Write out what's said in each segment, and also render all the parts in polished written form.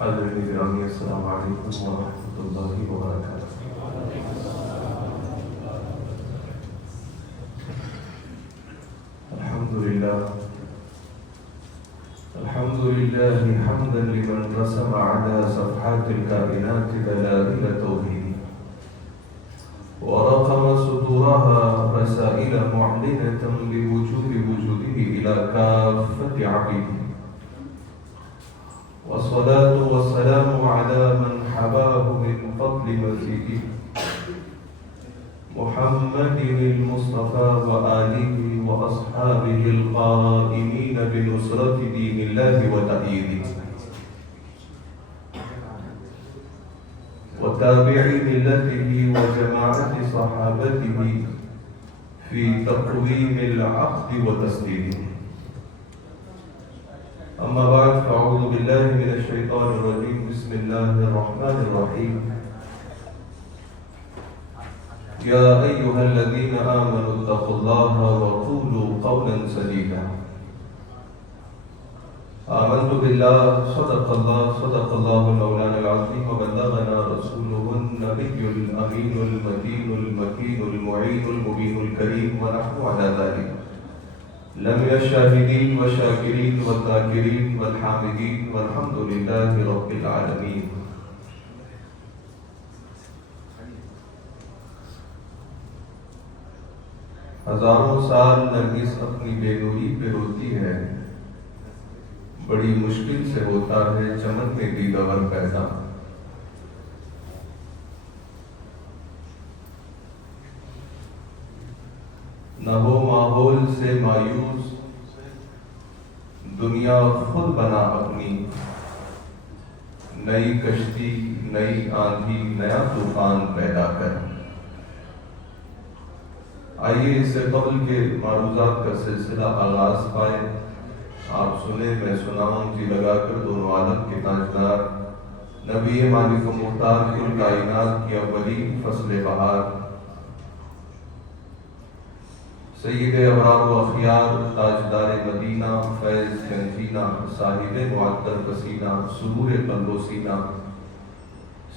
حضرت گرامی السلام علیکم ورحمۃ اللہ وبرکاتہ۔ الحمد لله حمدا لمن رسم على صفحات الكائنات دلائل توحيده ورقم صدورها رسائل معلنة بوجوب وجوده إلى كافة عبيده، والصلاة والسلام على من حباه من فضل مزيده محمد المصطفى وآله وأصحابه القائمين بنصرة دين الله وتأييده وتابعي ملته وجماعة صحابته في تقويم العقد وتسديده. أما بعد فأعوذ بالله من الشيطان الرجيم. بسم الله الرحمن الرحيم. يا أيها الذين آمنوا اتقوا الله وقولوا قولا سديدا. آمنت بالله صدق الله المولان العظيم وبلغنا رسوله النبي الأمين المتين المكين المعين المبين الكريم ونحن على ذلك لم الشاهدين والشاكرين والذاكرين والحامدين والحمد لله رب العالمين. ہزاروں سال نرگس اپنی بے نوری پہ روتی ہے، بڑی مشکل سے ہوتا ہے چمن میں بھی گور پیدا. نہ ہو ماحول سے مایوس، دنیا خود بنا اپنی، نئی کشتی نئی آندھی نیا طوفان پیدا کر. آئیے اس سے قبل کے معروضات کا سلسلہ آغاز پائے. آپ سنیں میں سناؤں، جی لگا کر دونوں عالم کے تاجدار نبی مالک و مختار کل کائنات کی اولین فصل بہار، سید ابرار و اخیار تاجدار مدینہ فیض گنجینہ صاحب معطر پسینہ سرور قلب و سینہ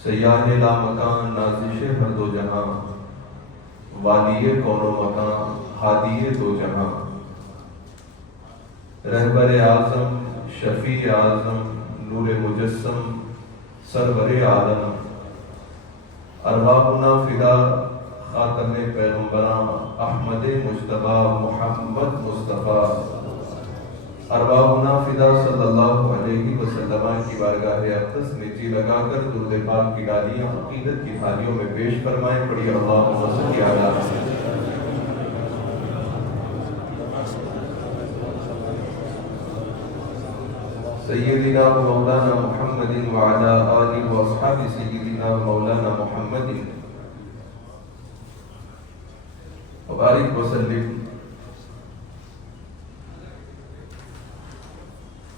سیاح لامکان نازش ہر دو جہاں والی کون و مکان ہادی دو جہاں رہبر اعظم شفیع اعظم نور مجسم سرور عالم ارواحنا فدا خاتم پیغمبران احمد مجتبی محمد مصطفیٰ ارواحنا فدا صلی اللہ علیہ وسلم کی بارگاہ اقدس میں جی لگا کر درود پاک کی ڈالیاں عقیدت کی تھالیوں میں پیش فرمائیں. پڑھی اللہم صلی علی سیدنا مولانا محمد وعلی آلہ واصحاب سیدنا مولانا محمد وبارک وسلم.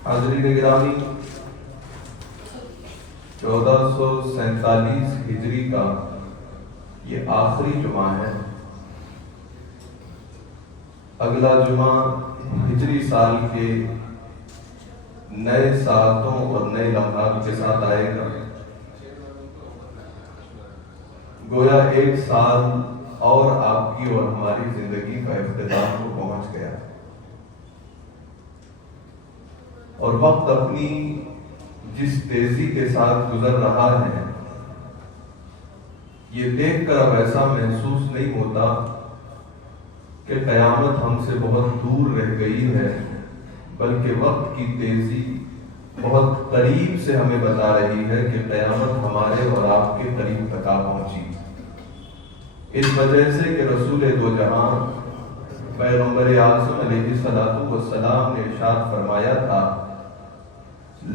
حاضرین گرامی، 1447 ہجری کا یہ آخری جمعہ ہے. اگلا جمعہ ہجری سال کے نئے ساعتوں اور نئے لمحات کے ساتھ آئے گا. گویا ایک سال اور آپ کی اور ہماری زندگی کا اختتام کو پہنچ گیا، اور وقت اپنی جس تیزی کے ساتھ گزر رہا ہے یہ دیکھ کر اب ایسا محسوس نہیں ہوتا کہ قیامت ہم سے بہت دور رہ گئی ہے، بلکہ وقت کی تیزی بہت قریب سے ہمیں بتا رہی ہے کہ قیامت ہمارے اور آپ کے قریب تک آ پہنچی. اس وجہ سے کہ رسول دو جہاں پیغمبر اعظم علیہ الصلوۃ والسلام نے ارشاد فرمایا تھا،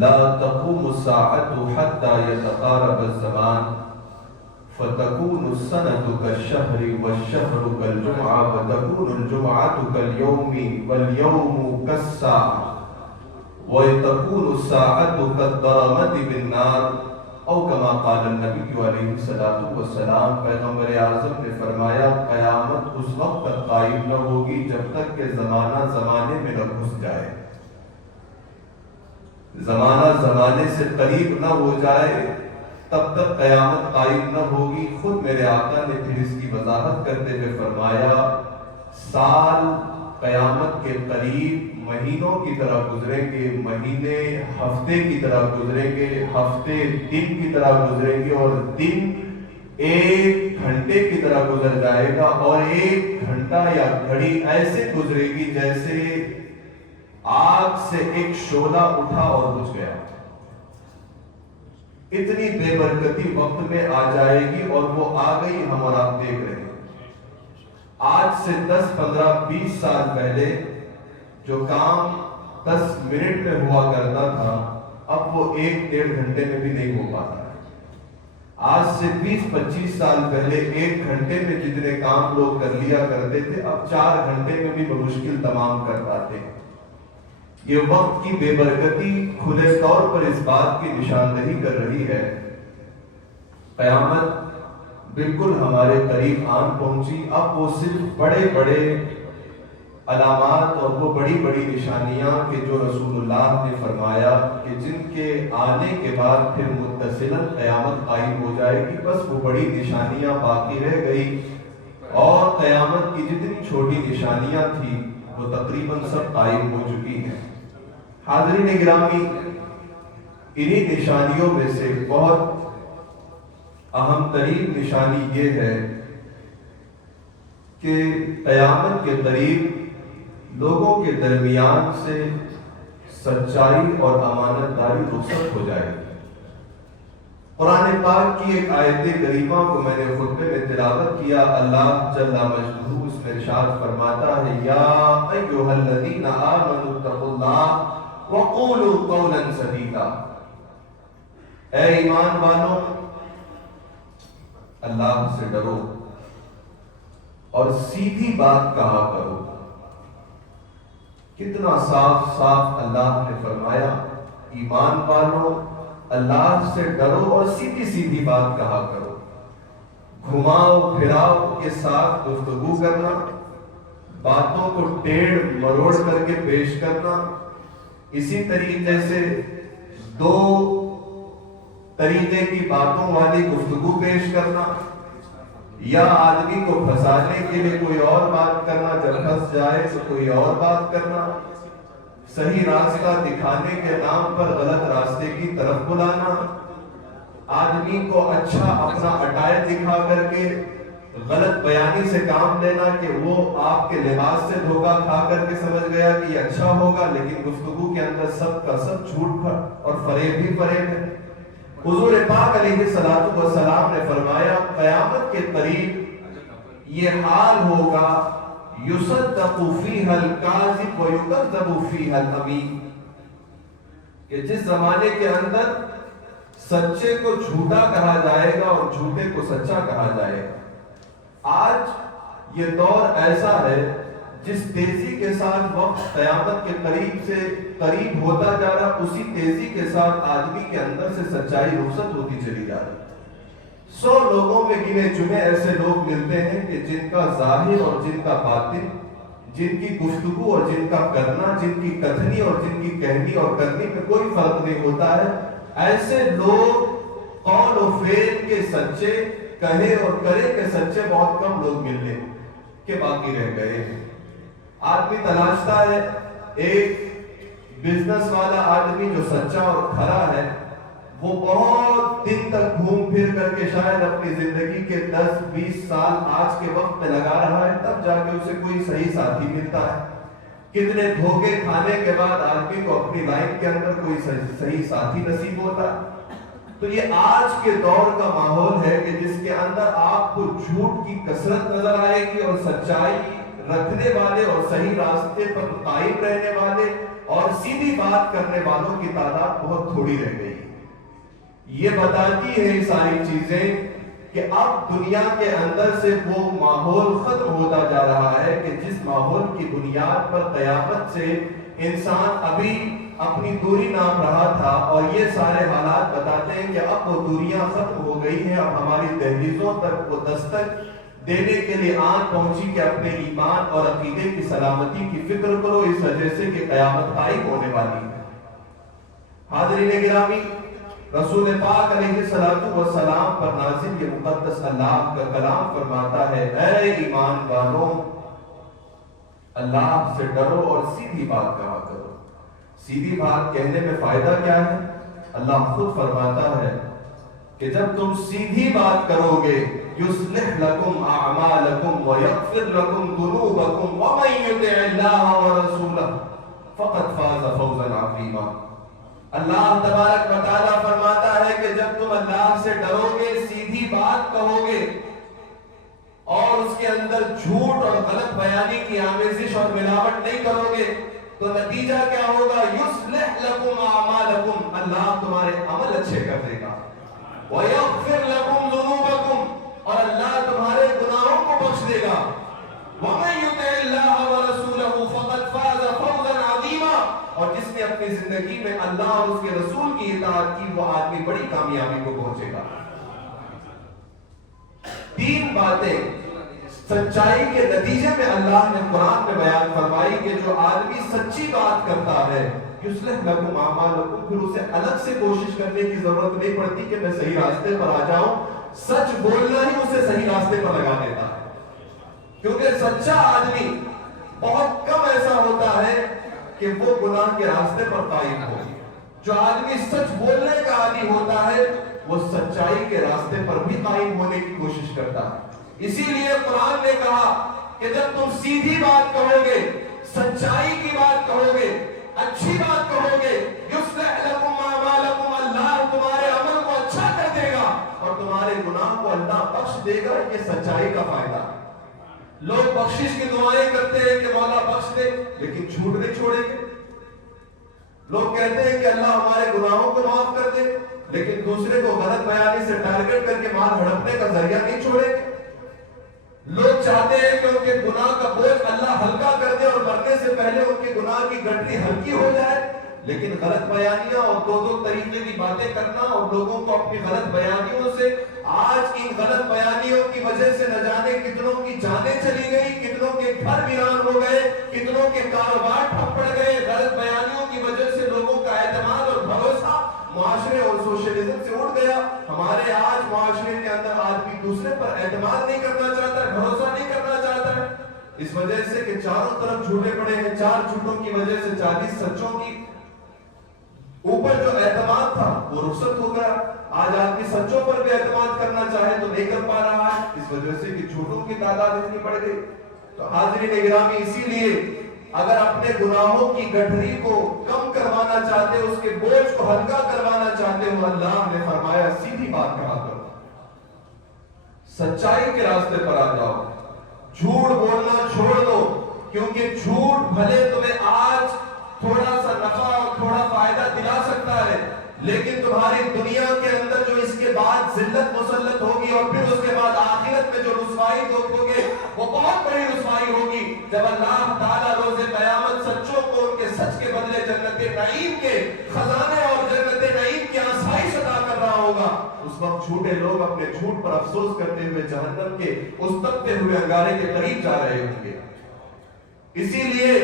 لا تقوم الساعة حتى يتقارب الزمان فتكون السنة كالشهر والشهر كالجمعة وتكون الجمعة كاليوم واليوم كالساعة وتكون الساعة كالضرمة بالنار او کما قال النبی علیہ الصلوۃ والسلام. پیغمبر اعظم نے فرمایا قیامت اس وقت تک قائم نہ ہوگی جب تک کہ زمانہ زمانے میں نہ گھس جائے. زمانہ زمانے سے قریب نہ ہو جائے تب تک قیامت قائم نہ ہوگی۔ خود میرے آقا نے پھر اس کی وضاحت کرتے ہوئے فرمایا، سال قیامت کے قریب مہینوں کی طرح گزریں گے، مہینے ہفتے کی طرح گزریں گے، ہفتے دن کی طرح گزریں گے، اور دن ایک گھنٹے کی طرح گزر جائے گا، اور ایک گھنٹہ یا گھڑی ایسے گزرے گی جیسے آگ سے ایک شعلہ اٹھا اور بجھ گیا۔ اتنی بے برکتی وقت میں آ جائے گی، اور وہ آ گئی، ہم اور آپ دیکھ رہے ہیں۔ آج سے 10 15 20 سال پہلے جو کام 10 منٹ میں ہوا کرتا تھا، اب وہ 1-1.5 گھنٹے میں بھی نہیں ہو پاتا ہے۔ آج سے 20-25 سال پہلے 1 گھنٹے میں جتنے کام لوگ کر لیا کرتے تھے، اب 4 گھنٹے میں بھی بمشکل تمام کر پاتے ہیں۔ یہ وقت کی بے برکتی کھلے طور پر اس بات کی نشاندہی کر رہی ہے۔ قیامت بالکل ہمارے قریب آن پہنچی۔ اب وہ صرف بڑے بڑے علامات اور وہ بڑی بڑی نشانیاں کہ جو رسول اللہ نے فرمایا کہ جن کے آنے کے بعد پھر متصلاً قیامت قائم ہو جائے گی، بس وہ بڑی نشانیاں باقی رہ گئی، اور قیامت کی جتنی چھوٹی نشانیاں تھیں وہ تقریباً سب قائم ہو چکی ہیں۔ حاضرین گرامی، انہی نشانیوں میں سے بہت اہم ترین نشانی یہ ہے کہ قیامت کے قریب لوگوں کے درمیان سے سچائی اور امانت داری رخصت ہو جائے گی۔ قرآن پاک کی ایک آیت کریمہ کو میں نے خطبے میں تلاوت کیا۔ اللہ جل مجدہ اس میں ارشاد فرماتا ہے، یا ایھا الذین آمنوا اتقوا اللہ وقولوا قولا سدیدا، اے ایمان والو اللہ سے ڈرو اور سیدھی بات کہا کرو۔ کتنا صاف صاف اللہ نے فرمایا، ایمان والو اللہ سے ڈرو اور سیدھی سیدھی بات کہا کرو۔ گھماؤ پھراؤ کے ساتھ گفتگو کرنا، باتوں کو ٹیڑھ مروڑ کر کے پیش کرنا، اسی طریقے سے 2 طریقے کی باتوں والی گفتگو پیش کرنا، یا آدمی کو پھنسانے کے لیے کوئی اور بات کرنا، جب پھنس جائے تو کوئی اور بات کرنا، صحیح راستہ دکھانے کے نام پر غلط راستے کی طرف بلانا، آدمی کو اچھا اپنا اٹائر دکھا کر کے غلط بیانی سے کام لینا کہ وہ آپ کے لباس سے دھوکہ کھا کر کے سمجھ گیا کہ یہ اچھا ہوگا، لیکن گفتگو کے اندر سب کا سب جھوٹ اور فریب ہی فریب ہے۔ حضور پاک علیہ الصلوۃ والسلام نے فرمایا، قیامت کے قریب یہ حال ہوگا، یصدق فیہا الکاذب ویکذب فیہا الامین، کہ جس زمانے کے اندر سچے کو جھوٹا کہا جائے گا اور جھوٹے کو سچا کہا جائے گا۔ آج یہ دور ایسا ہے جس تیزی کے ساتھ وقت قیامت کے قریب سے قریب ہوتا جا رہا، اسی تیزی کے ساتھ آدمی کے اندر سے سچائی رخصت ہوتی چلی جا رہی۔ 100 لوگوں میں گنے چنے ایسے لوگ ملتے ہیں کہ جن کا ظاہر اور جن کا باطن، جن کی گفتگو اور جن کا کرنا، جن کی کتھنی اور جن کی کہنی اور کرنی میں کوئی فرق نہیں ہوتا ہے۔ ایسے لوگ قول و فعل کے سچے، کہے اور کرے کے سچے بہت کم لوگ ملنے کے باقی رہ گئے ہیں۔ آدمی تلاشتا ہے ایک بزنس والا آدمی جو سچا اور کھرا ہے، وہ بہت دن تک گھوم پھر کر کے شاید اپنی زندگی کے 10-20 سال آج کے وقت میں لگا رہا ہے، تب جا کے اسے کوئی صحیح ساتھی ملتا ہے۔ کتنے دھوکے کھانے کے بعد آدمی کو اپنی لائف کے اندر کوئی صحیح ساتھی نصیب ہوتا ہے۔ تو یہ آج کے دور کا ماحول ہے کہ جس کے اندر آپ کو جھوٹ کی کثرت نظر آئے گی، اور سچائی رکھنے والے اور صحیح راستے پر قائم رہنے والے اور سیدھی بات کرنے والوں کی تعداد بہت تھوڑی رہ گئی۔ یہ بتاتی ہے یہ ساری چیزیں کہ اب دنیا کے اندر سے وہ ماحول ختم ہوتا جا رہا ہے کہ جس ماحول کی بنیاد پر قیامت سے انسان ابھی اپنی دوری نام رہا تھا، اور یہ سارے حالات بتاتے ہیں کہ اب وہ دوریاں ختم ہو گئی ہیں، اب ہماری دہلیزوں تک وہ دستک دینے کے لیے آن پہنچی کہ اپنے ایمان اور عقیدے کی سلامتی کی فکر کرو، اس وجہ سے کہ قیامت قائم ہونے والی ہے۔ حاضرین گرامی، رسول پاک علیہ السلام پر نازل یہ مقدس اللہ کا کلام فرماتا ہے، اے ایمان والوں، اللہ سے ڈرو اور سیدھی بات کہا کرو۔ سیدھی بات کہنے میں فائدہ کیا ہے؟ اللہ خود فرماتا ہے کہ جب تم سیدھی بات کرو گے، یصلح لکم اعمالکم ویغفر لکم ذنوبکم ومن یطع اللہ ورسولہ فقد فاز فوزا عظیما۔ اللہ تبارک و تعالیٰ فرماتا ہے کہ جب تم اللہ سے ڈرو گے، سیدھی بات کہو گے اور اس کے اندر جھوٹ اور غلط بیانی کی آمیزش اور ملاوٹ نہیں کرو گے، تو نتیجہ کیا ہوگا؟ یصلح لکم اعمالکم، اللہ تمہارے عمل اچھے کر دے گا، ویغفر لکم ذنوبکم، اور اللہ تمہارے گناہوں کو بخش دے گا، ومن یطع اللہ ورسولہ فقد فاز فوزا عظیما، اور جس نے اپنی زندگی میں اللہ اور اس کے رسول کی اطاعت کی، وہ آدمی بڑی کامیابی کو پہنچے گا۔ تین باتیں سچائی کے نتیجے میں اللہ نے قرآن میں بیان فرمائی کہ جو آدمی سچی بات کرتا ہے، یصلح لکم اعمالکم، پھر اسے الگ سے کوشش کرنے کی ضرورت نہیں پڑتی کہ میں صحیح راستے پر آ جاؤں، سچ بولنا ہی اسے صحیح راستے پر لگا دیتا ہے۔ کیونکہ سچا آدمی بہت کم ایسا ہوتا ہے کہ وہ گناہ کے راستے پر قائم ہو۔ جو آدمی سچ بولنے کا عادی ہوتا ہے، وہ سچائی کے راستے پر بھی قائم ہونے کی کوشش کرتا ہے۔ اسی لیے قرآن نے کہا کہ جب تم سیدھی بات کہو گے، سچائی کی بات کہو گے، اچھی بات کہو گے، یصلح لکم اعمالکم، اللہ تمہارے عمل کو اچھا کر دے گا اور تمہارے گناہ کو اللہ بخش دے گا۔ یہ سچائی کا فائدہ ہے۔ لوگ بخشش کی دعائیں کرتے ہیں کہ مولا بخش دے، لیکن جھوٹ نہیں چھوڑیں گے۔ لوگ کہتے ہیں کہ اللہ ہمارے گناہوں کو معاف کر دے، لیکن دوسرے کو غلط بیانی سے ٹارگٹ کر کے مال ہڑپنے کا ذریعہ نہیں چھوڑیں گے۔ لوگ چاہتے ہیں کہ ان کے گناہ کا بوجھ اللہ ہلکا کر دے اور مرنے سے پہلے ان کے گناہ کی گٹری ہلکی ہو جائے، لیکن غلط بیانیاں اور دو طریقے کی باتیں کرنا اور لوگوں کو اپنی غلط بیانیوں سے، آج ان غلط بیانیوں کی وجہ سے نہ جانے کتنوں کی جانیں چلی گئی، کتنوں کے گھر ویران ہو گئے، کتنوں کے کاروبار ٹھپ پڑ گئے۔ غلط بیانیوں کی وجہ سے لوگوں کا اعتماد اور بھروسہ معاشرے اور سوشلزم سے اٹھ گیا۔ ہمارے آج معاشرے کے اندر آدمی دوسرے پر اعتماد نہیں کرنا چاہتا ہے، بھروسہ نہیں کرنا چاہتا ہے، اس وجہ سے کہ چاروں طرف جھوٹے پڑے ہیں۔ 4 جھوٹوں کی وجہ سے 40 سچوں کی اوپر جو اعتماد تھا وہ رخصت ہو گیا۔ آج آدمی سچوں پر بھی اعتماد کرنا چاہے تو نہیں کر پا رہا ہے، اس وجہ سے کہ جھوٹوں کی تعداد اتنی بڑھ گئی۔ تو حاضرین گرامی، اسی لیے اگر اپنے گناہوں کی گٹھری کو کم کروانا چاہتے ہو، اس کے بوجھ کو ہلکا کروانا چاہتے ہو، اللہ نے فرمایا سیدھی بات کہا کرو، سچائی کے راستے پر آ جاؤ، جھوٹ بولنا چھوڑ دو، کیونکہ جھوٹ بھلے تمہیں آج تھوڑا سا نفع اور تھوڑا فائدہ دلا سکتا ہے، لیکن تمہاری دنیا کے اندر جو اس کے بعد ذلت مسلط ہوگی اور پھر اس کے بعد آخرت میں جو رسوائی دیکھو گے وہ بہت بڑی رسوائی ہوگی، جب اللہ تعالیٰ روز قیامت سچوں کو ان کے سچ کے بدلے جنت نعیم کے خزانے اور جنت نعیم کی آسائش عطا کر رہا ہوگا۔ اس وقت جھوٹے لوگ اپنے جھوٹ پر افسوس کرتے ہوئے جہنم کے اس تپتے ہوئے انگارے کے قریب جا رہے ہوں گے۔ اسی لیے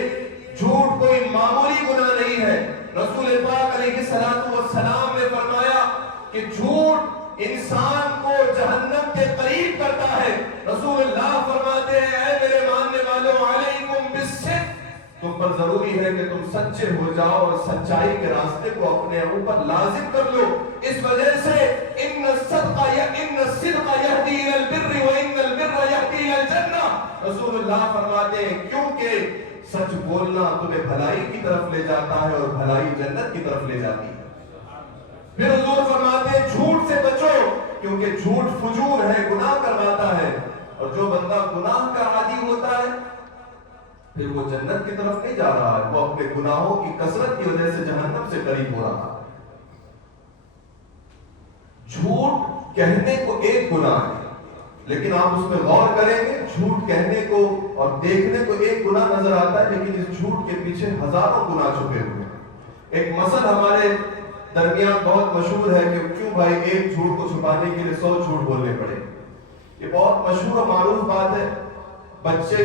جھوٹ کوئی معمولی گناہ نہیں ہے۔ رسول پاک علیہ السلام نے فرمایا کہ جھوٹ انسان کو جہنم کے قریب کرتا ہے۔ رسول اللہ فرماتے ہیں، اے میرے ماننے والوں، علیکم بالصدق، تم پر ضروری ہے کہ تم سچے ہو جاؤ اور سچائی کے راستے کو اپنے اوپر لازم کر لو۔ اس وجہ سے ان الصدق یہدی الی البر وان البر یہدی الی الجنہ، رسول اللہ فرماتے ہیں کیونکہ سچ بولنا تمہیں بھلائی کی طرف لے جاتا ہے اور بھلائی جنت کی طرف لے جاتی ہے۔ پھر حضور فرماتے ہیں جھوٹ سے بچو، کیونکہ جھوٹ فجور ہے، گناہ کرواتا ہے، اور جو بندہ گناہ کا عادی ہوتا ہے پھر وہ جنت کی طرف نہیں جا رہا ہے، وہ اپنے گناہوں کی کثرت کی وجہ سے جہنم سے قریب ہو رہا ہے۔ جھوٹ کہنے کو ایک گناہ ہے، لیکن آپ اس میں غور کریں گے، جھوٹ کہنے کو اور دیکھنے کو ایک گناہ نظر آتا ہے، لیکن اس جھوٹ کے پیچھے ہزاروں گناہ چھپے ہوئے ہیں۔ ایک مثل ہمارے درمیان بہت مشہور ہے کہ کیوں بھائی ایک جھوٹ کو چھپانے کے لیے 100 جھوٹ بولنے پڑے۔ یہ بہت مشہور اور معروف بات ہے، بچے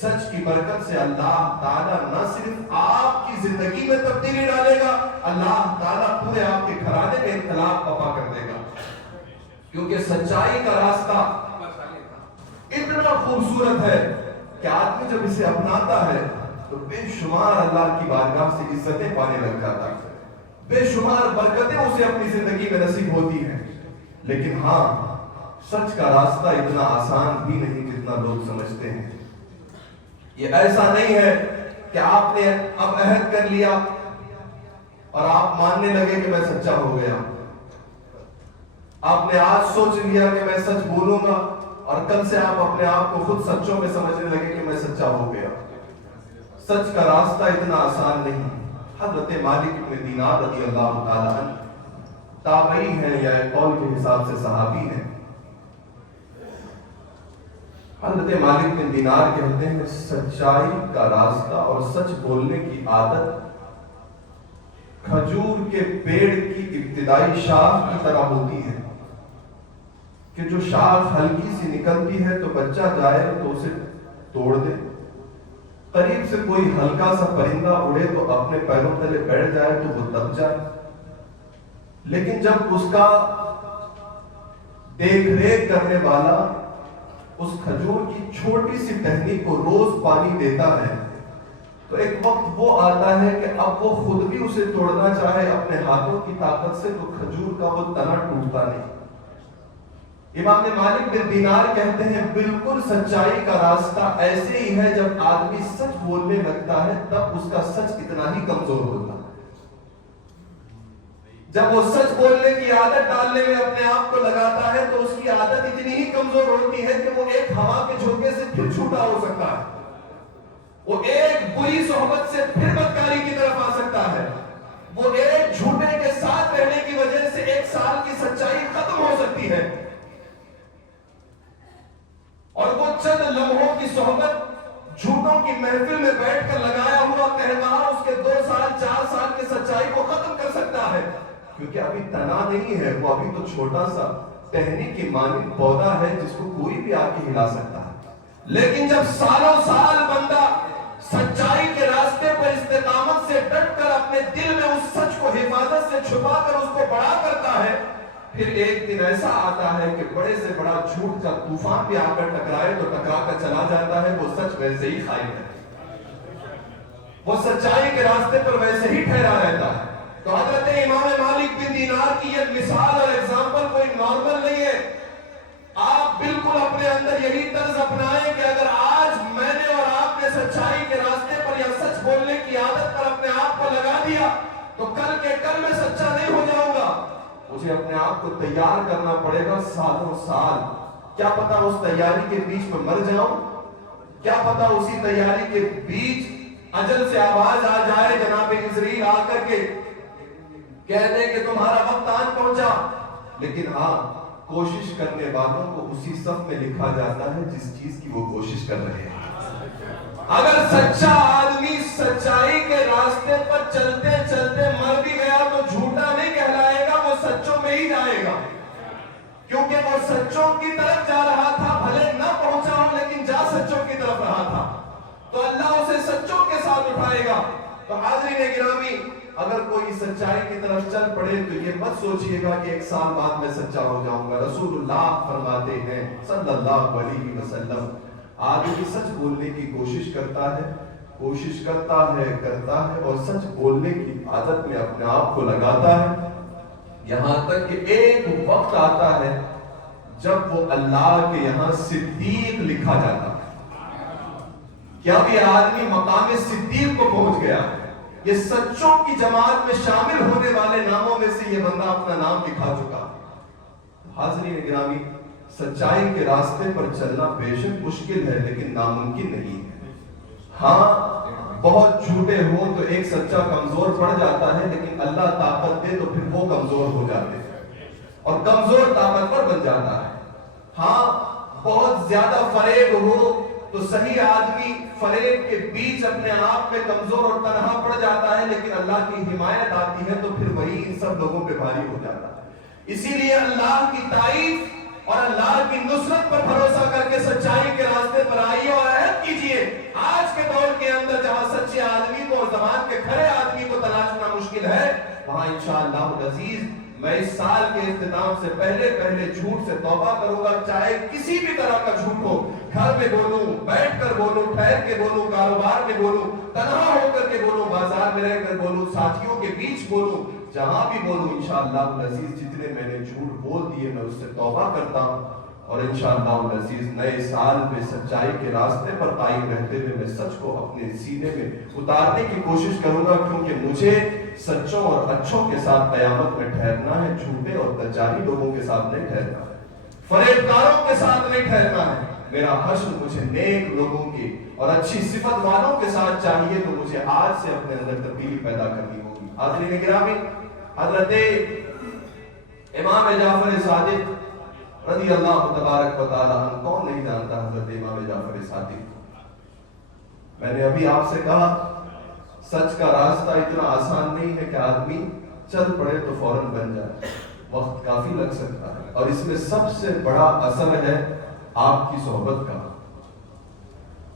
سچ کی برکت سے اللہ تعالیٰ نہ صرف آپ کی زندگی میں تبدیلی ڈالے گا، اللہ تعالیٰ پورے آپ کے گھرانے میں انقلاب برپا کر دے گا، کیونکہ سچائی کا راستہ اتنا خوبصورت ہے کہ آدمی جب اسے اپناتا ہے تو بے شمار اللہ کی بارگاہ سے عزتیں پانے لگ جاتا ہے، بے شمار برکتیں اسے اپنی زندگی میں نصیب ہوتی ہیں۔ لیکن ہاں، سچ کا راستہ اتنا آسان بھی نہیں جتنا لوگ سمجھتے ہیں۔ یہ ایسا نہیں ہے کہ آپ نے اب عہد کر لیا اور آپ ماننے لگے کہ میں سچا ہو گیا، آپ نے آج سوچ لیا کہ میں سچ بولوں گا اور کل سے آپ اپنے آپ کو خود سچوں میں سمجھنے لگے کہ میں سچا ہو گیا۔ سچ کا راستہ اتنا آسان نہیں۔ حضرت مالک بن دینار رضی اللہ تعالیٰ عنہ تابعی ہیں یا ایک قول کے حساب سے صحابی ہیں۔ حضرت مالک بن دینار کہتے ہیں سچائی کا راستہ اور سچ بولنے کی عادت کھجور کے پیڑ کی ابتدائی شاخ کی طرح ہوتی ہے کہ جو شاخ ہلکی سی نکلتی ہے تو بچہ جائے تو اسے توڑ دے، قریب سے کوئی ہلکا سا پرندہ اڑے تو اپنے پیروں تلے بیٹھ جائے تو وہ دب جائے، لیکن جب اس کا دیکھ ریکھ کرنے والا اس کھجور کی چھوٹی سی ٹہنی کو روز پانی دیتا ہے تو ایک وقت وہ آتا ہے کہ اب وہ خود بھی اسے توڑنا چاہے اپنے ہاتھوں کی طاقت سے تو کھجور کا وہ تنا ٹوٹتا نہیں۔ امام مالک بن دینار کہتے ہیں بالکل سچائی کا راستہ ایسے ہی ہے، جب آدمی سچ بولنے لگتا ہے تب اس کا سچ اتنا ہی کمزور ہوتا ہے۔ جب وہ سچ بولنے کی عادت ڈالنے میں اپنے آپ کو لگاتا ہے تو اس کی عادت اتنی ہی کمزور ہوتی ہے کہ وہ ایک ہوا کے جھونکے سے پھر چھوٹا ہو سکتا ہے، وہ ایک بری صحبت سے پھر بدکاری کی طرف آ سکتا ہے، وہ ایک جھوٹے کے ساتھ رہنے کی وجہ سے ایک سال کی سچائی ختم ہو سکتی ہے، اور وہ چند لمحوں کی صحبت جھوٹوں کی محفل میں بیٹھ کر لگایا ہوا تہوار اس کے 2 سال 4 سال کی سچائی کو ختم کر سکتا ہے، کیونکہ ابھی تنا نہیں ہے، وہ ابھی تو چھوٹا سا ٹہنی کی مانند پودا ہے جس کو کوئی بھی آ کے ہلا سکتا ہے۔ لیکن جب سالوں سال بندہ سچائی کے راستے پر استقامت سے ڈٹ کر اپنے دل میں اس سچ کو حفاظت سے چھپا کر اس کو بڑا کرتا ہے، پھر ایک دن ایسا آتا ہے کہ بڑے سے بڑا جھوٹ کا طوفان بھی آ کر ٹکرائے تو ٹکرا کر چلا جاتا ہے، وہ سچ ویسے ہی قائم ہے، وہ سچائی کے راستے پر ویسے ہی ٹھہرا رہتا ہے۔ تو حضرت امام مالک بن دینار کی یہ مثال اور ایگزامپل کوئی نارمل نہیں ہے۔ آپ بالکل اپنے اندر یہی طرز اپنائیں کہ اگر آج میں نے اور آپ نے سچائی کے راستے پر یا سچ بولنے کی عادت پر اپنے آپ کو لگا دیا تو کل کے کل میں سچا نہیں ہو جاؤں گا، مجھے اپنے آپ کو تیار کرنا پڑے گا سالوں سال۔ کیا پتا اس تیاری کے بیچ میں مر جاؤں، کیا پتا اسی تیاری کے بیچ اجل سے آواز آ جائے، جناب اسرائیل آ کر کے کہہ دیں کہ تمہارا وقت آن پہنچا۔ لیکن ہاں، کوشش کرنے والوں کو اسی صف میں لکھا جاتا ہے جس چیز کی وہ کوشش کر رہے ہیں۔ اگر سچا آدمی سچائی کے راستے پر چلتے چلتے مر بھی گیا تو جھوٹا نہیں کہلائے گا، وہ سچوں میں ہی جائے گا، کیونکہ وہ سچوں کی طرف جا رہا تھا، بھلے نہ پہنچا ہو لیکن جا سچوں کی طرف رہا تھا، تو اللہ اسے سچوں کے ساتھ اٹھائے گا۔ تو حاضرین گرامی، اگر کوئی سچائی کی طرف چل پڑے تو یہ مت سوچئے گا کہ 1 سال بعد میں سچا ہو جاؤں گا۔ رسول اللہ فرماتے ہیں صلی اللہ علیہ وسلم، آدمی سچ بولنے کی کوشش کرتا ہے اور سچ بولنے کی عادت میں اپنے آپ کو لگاتا ہے، یہاں تک کہ ایک وقت آتا ہے جب وہ اللہ کے یہاں صدیق لکھا جاتا ہے۔ کیا یہ آدمی مقام صدیق کو پہنچ گیا؟ یہ سچوں کی جماعت میں شامل ہونے والے ناموں میں سے یہ بندہ اپنا نام لکھا چکا۔ حاضرین گرامی، سچائی کے راستے پر چلنا بے شک مشکل ہے لیکن ناممکن نہیں ہے۔ ہاں، بہت جھوٹے ہوں تو ایک سچا کمزور پڑ جاتا ہے، لیکن اللہ طاقت دے تو پھر وہ کمزور ہو جاتے ہیں اور کمزور طاقتور بن جاتا ہے۔ ہاں، بہت زیادہ فریب ہو تو صحیح آدمی فریب کے بیچ اپنے آپ میں کمزور اور تنہا پڑ جاتا ہے، لیکن اللہ کی حمایت آتی ہے تو پھر وہی ان سب لوگوں پہ بھاری ہو جاتا ہے۔ اسی لیے اللہ کی تعریف اور اللہ کی نصرت پر بھروسہ کر کے سچائی کے راستے پر آئیے اور عہد کیجئے. آج کے دور کے اندر جہاں سچے آدمی کو اور زمان کے کھڑے آدمی کو تلاشنا مشکل ہے، وہاں انشاءاللہ العزیز میں اس سال کے اختتام سے پہلے جھوٹ سے توبہ کروں گا، چاہے کسی بھی طرح کا جھوٹ ہو. گھر میں بولوں، بیٹھ کر بولوں، ٹھہر کے بولوں، کاروبار میں بولوں، تنہا ہو کر کے بولوں، بازار میں رہ کر بولوں، ساتھیوں کے بیچ بولوں، جہاں بھی بولوں انشاءاللہ العزیز جتنے میں نے جھوٹ بول دیے میں اس سے توبہ کرتا ہوں. اور انشاءاللہ العزیز نئے سال میں سچائی کے راستے پر قائم رہتے ہوئے میں سچ کو اپنے سینے میں اتارنے کی کوشش کروں گا، کیونکہ مجھے سچوں اور اچھوں کے ساتھ قیامت میں ٹھہرنا ہے، جھوٹے اور دجالی لوگوں کے ساتھ نہیں ٹھہرنا ہے، فریبکاروں کے ساتھ نہیں ٹھہرنا ہے. میرا حشر مجھے نیک لوگوں کی اور اچھی صفت والوں کے ساتھ چاہیے، تو مجھے آج سے اپنے اندر تبدیلی پیدا کرنی ہوگی. حاضرین گرامی، حضرت امام جعفر صادق رضی اللہ تبارک و تعالیٰ عنہ، کون نہیں جانتا حضرت امام جعفر صادق. میں نے ابھی آپ سے کہا سچ کا راستہ اتنا آسان نہیں ہے کہ آدمی چل پڑے تو فوراً بن جائے، وقت کافی لگ سکتا ہے. اور اس میں سب سے بڑا اثر ہے آپ کی صحبت کا،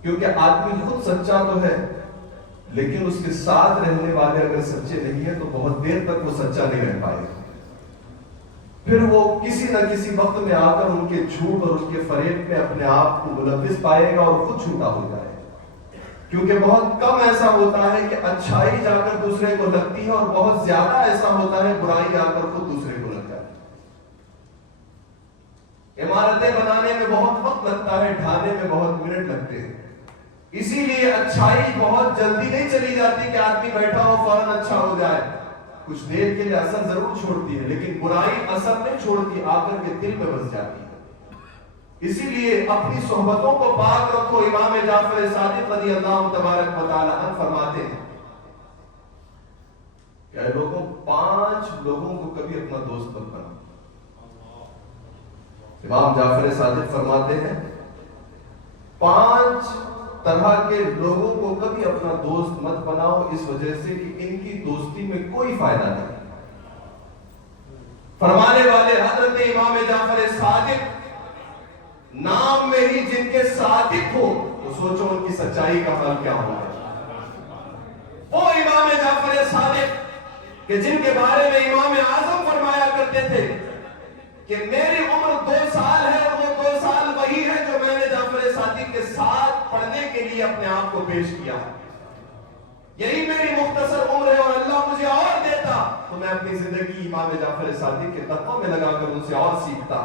کیونکہ آدمی خود سچا تو ہے لیکن اس کے ساتھ رہنے والے اگر سچے نہیں ہیں تو بہت دیر تک وہ سچا نہیں رہ پائے گا. پھر وہ کسی نہ کسی وقت میں آ کر ان کے جھوٹ اور ان کے فریب میں اپنے آپ کو ملوث پائے گا اور خود جھوٹا ہو جائے گا. کیونکہ بہت کم ایسا ہوتا ہے کہ اچھائی جا کر دوسرے کو لگتی ہے، اور بہت زیادہ ایسا ہوتا ہے برائی آ کر خود دوسرے کو لگ جاتی ہے. عمارتیں بنانے میں بہت وقت لگتا ہے، ڈھانے میں بہت منٹ لگتے ہیں. اسی لیے اچھائی بہت جلدی نہیں چلی جاتی کہ آدمی بیٹھا ہو فوراً اچھا ہو جائے. کچھ دیر کے لیے اثر ضرور چھوڑتی ہے، لیکن برائی اثر نہیں چھوڑتی، آ کر کے دل میں بس جاتی ہے. اسی لیے اپنی صحبتوں کو پاک رکھو. امام جعفر صادق رضی اللہ تبارک و تعالی عنہ فرماتے ہیں کہ اے لوگوں، 5 لوگوں کو کبھی اپنا دوست مت بناؤ. امام جعفر صادق فرماتے ہیں 5 طرح کے لوگوں کو کبھی اپنا دوست مت بناؤ، اس وجہ سے کہ ان کی دوستی میں کوئی فائدہ نہیں. فرمانے والے حضرت امام جعفر صادق، نام میں ہی جن کے صادق ہو تو سوچو ان کی سچائی کا حال کیا ہوگا. وہ امام جعفر صادق کہ جن کے بارے میں امام اعظم فرمایا کرتے تھے کہ میری عمر 2 سال ہے اور وہ 2 سال وہی ہے جو میں نے جعفر صادق کے ساتھ پڑھنے کے لیے اپنے آپ کو پیش کیا. یہی میری مختصر عمر ہے، اور اللہ مجھے اور دیتا تو میں اپنی زندگی امام جعفر صادق کے قدموں میں لگا کر ان سے اور سیکھتا.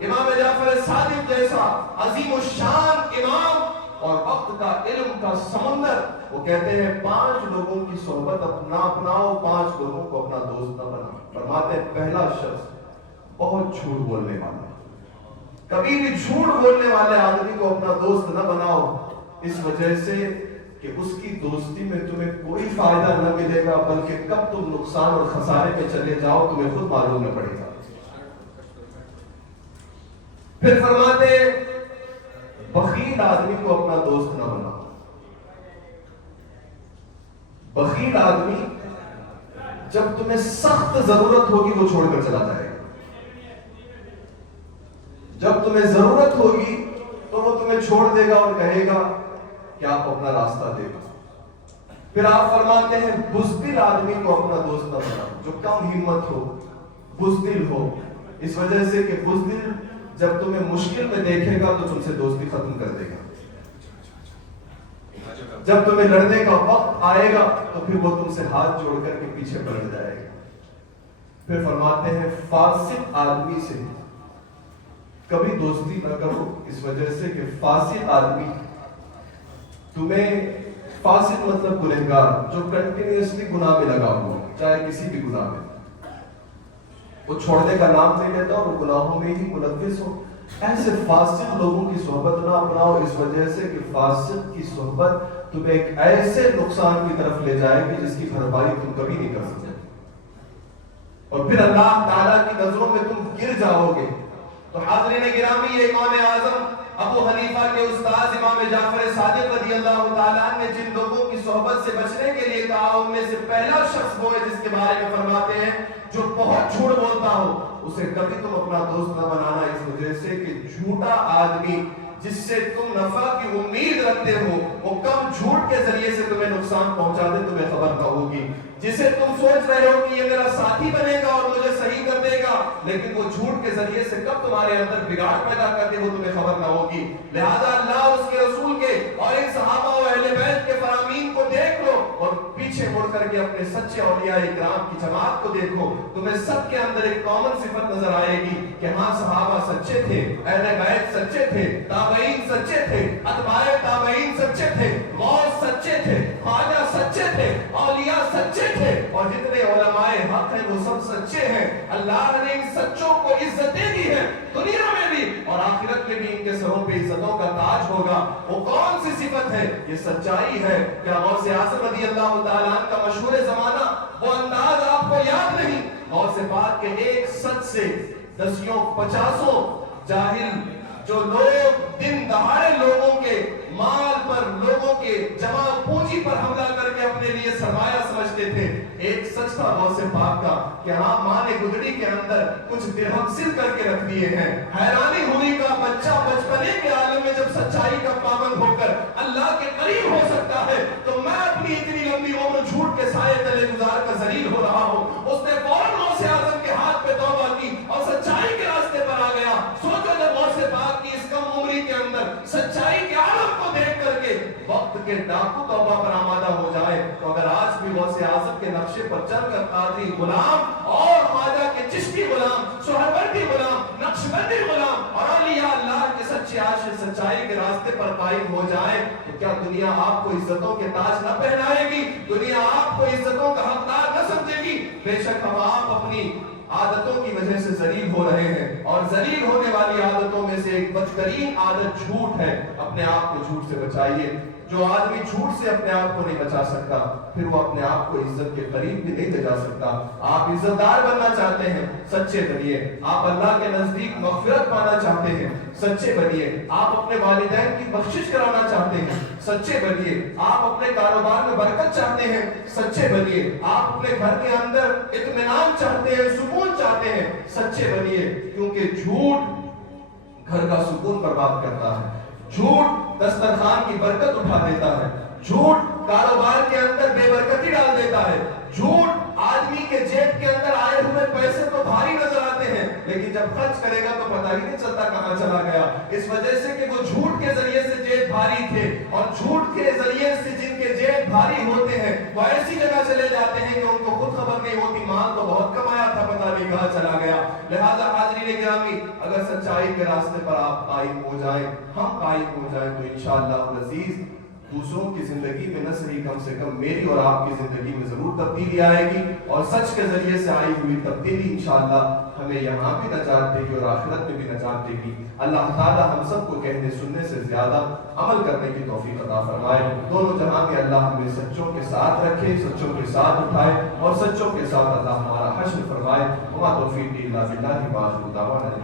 امام جعفر صادق جیسا عظیم الشان امام اور وقت کا علم کا سمندر، وہ کہتے ہیں 5 لوگوں کی صحبت اپنا اپناؤ، 5 لوگوں کو اپنا دوست نہ بناؤ. فرماتے ہیں پہلا شخص بہت جھوٹ بولنے والا. کبھی بھی جھوٹ بولنے والے آدمی کو اپنا دوست نہ بناؤ، اس وجہ سے کہ اس کی دوستی میں تمہیں کوئی فائدہ نہ ملے گا، بلکہ کب تم نقصان اور خسارے میں چلے جاؤ تمہیں خود معلوم نہ پڑے گا. پھر فرماتے بخیل آدمی کو اپنا دوست نہ بناؤ. بخیل آدمی جب تمہیں سخت ضرورت ہوگی وہ چھوڑ کر چلا جائے گا. جب تمہیں ضرورت ہوگی تو وہ تمہیں چھوڑ دے گا اور کہے گا کہ آپ اپنا راستہ دے گا. پھر آپ فرماتے ہیں بزدل آدمی کو اپنا دوست نہ بناؤ، جو کم ہمت ہو، بزدل ہو، اس وجہ سے کہ بزدل جب تمہیں مشکل میں دیکھے گا تو تم سے دوستی ختم کر دے گا. جب تمہیں لڑنے کا وقت آئے گا تو پھر وہ تم سے ہاتھ جوڑ کر کے پیچھے پلٹ جائے گا. پھر فرماتے ہیں فاسق آدمی سے کبھی دوستی نہ کرو، اس وجہ سے کہ فاسق آدمی تمہیں، فاسق مطلب گنہگار، جو کنٹینیوسلی گناہ میں لگا ہوا، چاہے کسی بھی گناہ میں، وہ چھوڑنے کا نام نہیں لیتا اور وہ گناہوں میں ہی ملوث ہو. ایسے فاسق لوگوں کی صحبت نہ اپناؤ، اس وجہ سے کہ فاسق کی صحبت تمہیں ایک ایسے نقصان کی طرف لے جائے گی جس کی بھرپائی تم کبھی نہیں کر سکتے، اور پھر اللہ تعالیٰ کی نظروں میں تم گر جاؤ گے. تو حاضرین گرامی، یہ امام اعظم ابو حنیفہ کے استاد امام جعفر صادق رضی اللہ تعالیٰ نے جن لوگوں کی صحبت سے بچنے کے لیے کہا، ان میں سے پہلا شخص وہ ہے جس کے بارے میں فرماتے ہیں جو بہت جھوٹ بولتا ہو، اسے کبھی تم اپنا دوست نہ بنانا، اس وجہ سے کہ جھوٹا آدمی جس سے تم نفع کی امید رکھتے ہو وہ کم جھوٹ کے ذریعے سے تمہیں نقصان پہنچا دے، تمہیں خبر نہ ہوگی۔ جسے تم سوچ رہے ہو کہ یہ میرا ساتھی بنے گا اور مجھے صحیح کر دے گا، لیکن وہ جھوٹ کے ذریعے سے کب تمہارے اندر بگاڑ پیدا کر دے وہ تمہیں خبر نہ ہوگی۔ لہذا اللہ اس کے رسول کے اور ان صحابہ و اہل بیت کے فرامین کو دیکھ لو اور پیچھے مڑ کر کے اپنے سچے اولیاء اکرام کی جماعت کو دیکھو، تمہیں سب کے اندر ایک کامن صفت نظر آئے گی کہ ہاں صحابہ سچے تھے، اہل بیت سچے تھے، تابعین سچے تھے، اتباع تابعین سچے تھے، غوث سچے تھے، خواجہ سچے تھے، اولیاء سچے تھے، اور جتنے علماء حق ہیں وہ سب سچے ہیں۔ اللہ نے ان سچوں کو عزتیں دی ہیں دنیا میں بھی اور آخرت میں بھی، ان کے سروں پہ عزتوں کا تاج ہوگا۔ وہ کون سی صفت ہے؟ یہ سچائی ہے۔ کیا غوث اعظم رضی اللہ تعالیٰ عنہ کا مشہور زمانہ وہ انداز آپ کو یاد نہیں؟ غوث پاک کے ایک سچ سے دسیوں پچاسوں جاہل جو لوگ دن دہاڑے لوگوں کے مال پر، لوگوں کے جمع پونجی پر حملہ کر کے اپنے لیے سرمایہ سمجھتے تھے، ایک سچ تھا غوث پاک کا کہ ہاں ماں نے گدڑی کے اندر کچھ درہم سل کر کے رکھ دیے ہیں۔ حیرانی ہوئی کا بچہ بچپنے کے عالم میں جب سچائی کا پابند ہو کر اللہ کے قریب ہو سکتا ہے تو میں اپنی اتنی لمبی عمر جھوٹ کے سائے تلے گزار کر ذلیل ہو رہا ہوں۔ اس نے فوراً غوث اعظم کے ہاتھ پہ توبہ کی اور سچائی کے راستے پر آ گیا۔ سوچو جب غوث پاک کی اس کم عمری کے اندر سچائی کے عالم کو دیکھ کر کے وقت کے ڈاکو توبہ پر آمادہ ہو جائے تو اگر آج بھی غوث اعظم کے نقشے پر چل کر قادری غلام اور خواجہ کے چشتی غلام، سہروردی غلام، نقشبندی غلام اور اولیاء اللہ کے سچے عاشق سچائی کے راستے پر قائم ہو جائے تو کیا دنیا آپ کو عزتوں کے تاج نہ پہنائے گی؟ دنیا آپ کو عزتوں کا حقدار نہ سمجھے گی؟ بے شک ہم آپ اپنی عادتوں کی وجہ سے ذلیل ہو رہے ہیں اور ذلیل ہونے والی عادتوں میں سے ایک بدترین عادت جھوٹ ہے۔ اپنے آپ کو جھوٹ سے بچائیے۔ جو آدمی جھوٹ سے اپنے آپ کو نہیں بچا سکتا پھر وہ اپنے آپ کو عزت کے قریب بھی نہیں لے جا سکتا۔ آپ عزت دار بننا چاہتے ہیں، سچے بنیے۔ آپ اللہ کے نزدیک مغفرت پانا چاہتے ہیں، سچے بنیے۔ آپ اپنے والدین کی بخشش کرانا چاہتے ہیں، سچے بنیے۔ آپ اپنے کاروبار میں برکت چاہتے ہیں، سچے بنیے۔ آپ اپنے گھر کے اندر اطمینان چاہتے ہیں، سکون چاہتے ہیں، سچے بنیے۔ کیونکہ جھوٹ گھر کا سکون برباد کرتا ہے، جھوٹ دسترخوان کی برکت اٹھا دیتا ہے، جھوٹ کاروبار کے اندر بے برکتی ڈال دیتا ہے، جھوٹ آدمی کے جیب کے اندر آئے ہوئے پیسے تو بھاری نظر آتے ہیں لیکن جب خرچ کرے گا تو پتہ ہی نہیں چلتا کہاں چلا گیا، اس وجہ سے کہ وہ جھوٹ کے ذریعے سے جیب بھاری تھے اور جھوٹ کے ذریعے سے جن کے جیب بھاری ہوتے ہیں وہ ایسی جگہ چلے جاتے ہیں کہ ان کو خود خبر نہیں ہوتی، مال تو بہت کمایا تھا پتہ نہیں کہاں چلا گیا۔ لہذا حاضرین گرامی، اگر سچائی کے راستے پر آپ قائم ہو جائیں، ہم قائم ہو جائیں تو انشاءاللہ العزیز دوسروں کی زندگی میں نہ صحیح کم سے کم میری اور آپ کی زندگی میں ضرور تبدیلی آئے گی اور سچ کے ذریعے سے آئی ہوئی تبدیلی انشاءاللہ ہمیں یہاں بھی نجات دے گی اور آخرت میں بھی نجات دے گی۔ اللہ تعالی ہم سب کو کہنے سننے سے زیادہ عمل کرنے کی توفیق عطا فرمائے۔ دونوں جہاں میں اللہ ہمیں سچوں کے ساتھ رکھے، سچوں کے ساتھ اٹھائے اور سچوں کے ساتھ اللہ ہمارا حشر فرمائے۔ وما توفیقی الا باللہ، وآخر دعوانا